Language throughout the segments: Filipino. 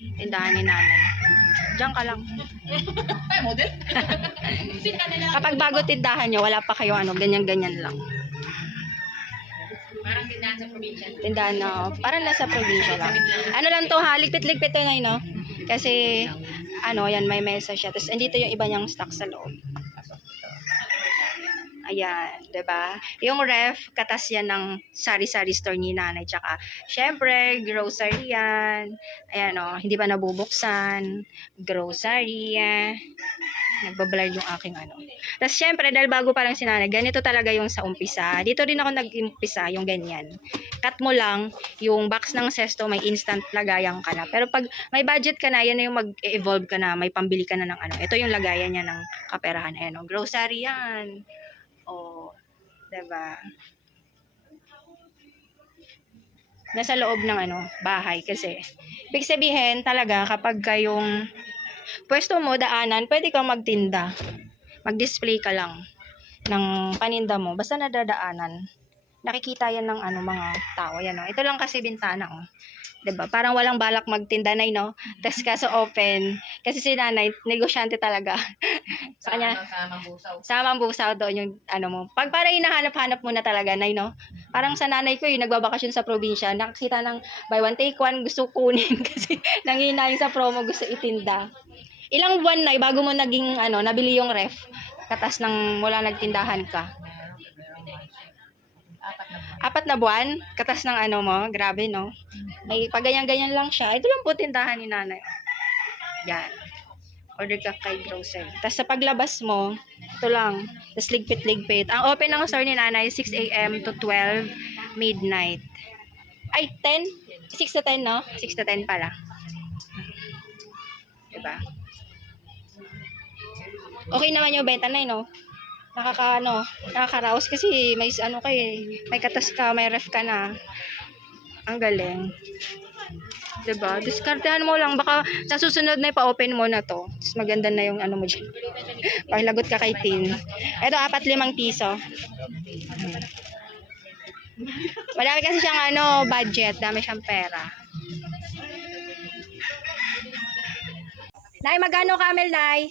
Tindahan ni nanay. Diyan ka lang. Ay, model? Kapag bago tindahan nyo, wala pa kayo ano, ganyan-ganyan lang. Parang tindahan sa probinsya. Tindahan na, oh, parang nasa probinsya lang. Ano lang to ha, ligpit-ligpit to na no? Kasi, ano, yan, may mesa siya. Tapos, andito yung iba niyang stock sa loob. Ayan, ba? Yung ref, katas yan ng sari-sari store ni nanay. Tsaka, syempre, grocery yan. Ayan, oh, hindi pa nabubuksan. Grocery. Nagbablur yung aking ano. Tapos, syempre, dahil bago pa lang si nanay, ganito talaga yung sa umpisa. Dito rin ako nag-umpisa, yung ganyan. Cut mo lang, yung box ng sesto, may instant lagayan ka na. Pero pag may budget ka na, yan na yung mag-evolve ka na, may pambili ka na ng ano. Ito yung lagayan niya ng kaperahan. Ayan, oh, grocery yan. Oh, 'di ba? Nasa loob ng ano, bahay kasi. Ibig sabihin talaga kapag kayong pwesto mo daanan, pwede kang magtinda. Mag-display ka lang ng paninda mo basta nadadaanan. Nakikita yan ng ano mga tao yan oh. Ito lang kasi bintana oh. 'Di ba? Parang walang balak magtinda nay no. Tapos kaso open kasi si nanay negosyante talaga. Sa kanya sa Mambusaw. sa Mambusaw doon yung ano mo. Pag para hinahanap-hanap mo na talaga, nay, no? Parang sa nanay ko, yung nagbabakasyon sa probinsya, nakakita ng buy one take one, gusto kunin kasi nanginayang sa promo, gusto itinda. Ilang buwan na bago mo naging ano, nabili yung ref, katas ng mula nagtindahan ka. Apat na buwan. Katas ng ano mo, grabe no. May pag ganyan-ganyan lang siya. Ito lang po tindahan ni nanay. Yan. Order ka kay grocery. Tapos sa paglabas mo, ito lang. Tapos ligpit-ligpit. Ang open ng store ni nanay, 6 a.m. to 12 midnight. Ay, 10? 6 to 10, no? 6 to 10 pala. Diba? Okay naman yung benta na, no? Nakaka, ano, nakakaraos kasi may ano kay, may katas ka, may ref ka na. Ang galing. 'Di ba? Diskartehan mo lang baka sa susunod na ipa-open mo na 'to. Tapos maganda na yung ano mo diyan. Pakilagot ka kay Tin. Ito apat limang piso. Madami kasi siyang ano, budget, dami siyang pera. Nay, magano camel, Nay?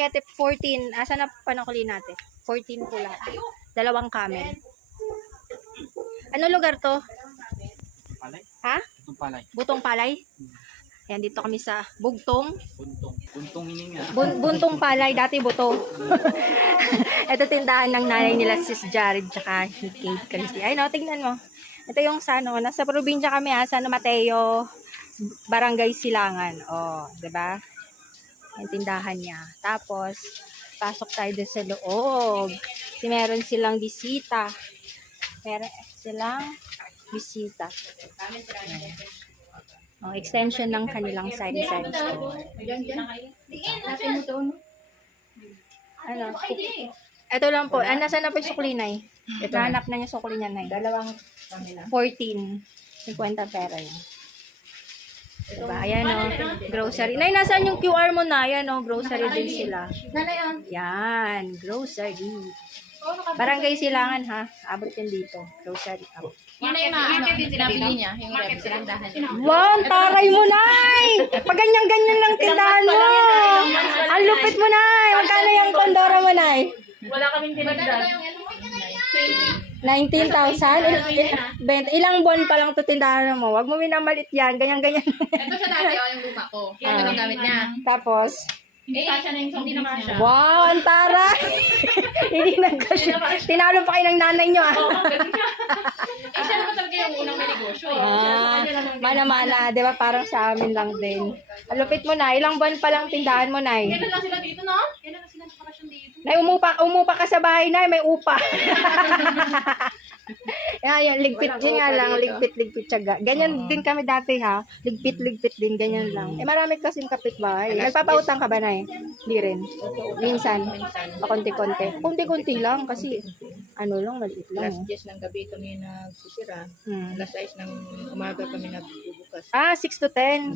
7, 14. Asa na panakuli natin? 14 po lahat. Dalawang camel. Ano lugar to? Palay? Ha? Itong palay. Butong Palay? Ayan, dito kami sa Bugtong. Buntong. Buntong hininga. Bun- buntong Palay, dati Buto. Ito tindahan ng nanay nila, Sis Jared, tsaka ni Kate Christie. Ay, no, tingnan mo. Ito yung sa ano, nasa probinsya kami ha, San Mateo, Barangay Silangan. Oh, 'di ba? Yung tindahan niya. Tapos, pasok tayo doon sa loob. Kasi meron silang bisita. Meron silang bisita. Oh, extension ng kanilang side-side store. Ano? Ito lang po. Ah, nasaan na po yung sukli, Nay? Nahanap na niya sukli niya, Nay. Dalawang kanila. 14. 50 pera yun. Diba? Ayan o. Grocery. Nay, nasaan yung QR mo na? Ayan o. Grocery din sila. Yan. Grocery. Barangay Silangan ha. Abot yan dito. Grocery. Abot. Yun na yung market din sinabili niya. Yung rep, sinandahan niya. Wow, taray mo, Nay! Pag ganyan-ganyan lang tindahan mo. Ang lupit mo, Nay. Magkano yung kondora mo, Nay? Wala kaming tinagdag. 19,000? Il- il- bent- ilang buwan pa lang to tindahan mo. Huwag mo minamalit yan. Ganyan-ganyan. Ito siya dati, oh, yung lupa ko. Yan yung gamit niya. Tapos, Eh, kasha na yung hindi na kasha. wow, ang taray! Hindi nagkasya. Tinalo pa kayo ng nanay nyo, ah. Eh, siya naman talaga yung unang may negosyo. eh. Ah, mana-mana, di ba? Parang sa amin lang din. Ang lupit mo na. Ilang buwan pa lang tindahan mo, Nay. Kailan lang sila dito, no? Kailan lang sila nakakasyon dito? Nay, umupa, umupa ka sa bahay, Nay. May upa. yan, yan. Ligpit. Yun nga lang. Ligpit, ligpit. Tsaga. Ganyan din kami dati, ha. Ligpit, ligpit din. Ganyan lang. Eh, marami kasing kapitbahay. Nagpapautang ka ba, Nay? Hindi rin. Minsan. Pakunti-kunti. Kunti-kunti lang kasi ano lang, maliit lang. Last oh. yes ng gabi kami nagsisira. Hmm. Alas 6 ng umaga kami nagbubukas. Ah, 6 to 10.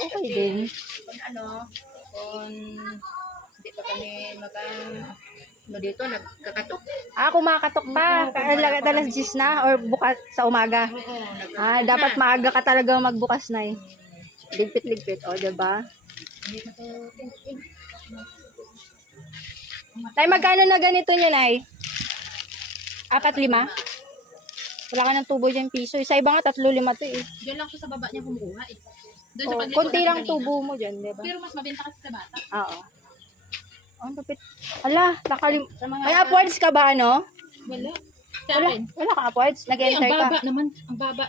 Okay din. Kung ano, kung kami maka, ano dito, nagkakatok. Ah, kumakatok pa. Kailangan alas 10 na or bukas sa umaga. Oo, Ah, dapat maaga ka talaga magbukas na eh. Ligpit-ligpit, o, diba? Na to. Tay, magkano na ganito nyo, Nay? Apat, lima? Wala ka ng tubo dyan piso. Sa iba nga, tatlo, lima to eh. Diyan lang siya sa baba niya kumukuha eh. Doon sa Oh, konti natin lang kanina. tubo mo dyan, diba? Pero mas mabenta kasi sa bata. Oo. Ang lupit. Ala, nakalim... Mga... May upwards ka ba, ano? Wala. Sa Wala, akin. wala ka upwards? Ay, ang Nag-enter ka? baba naman. Ang baba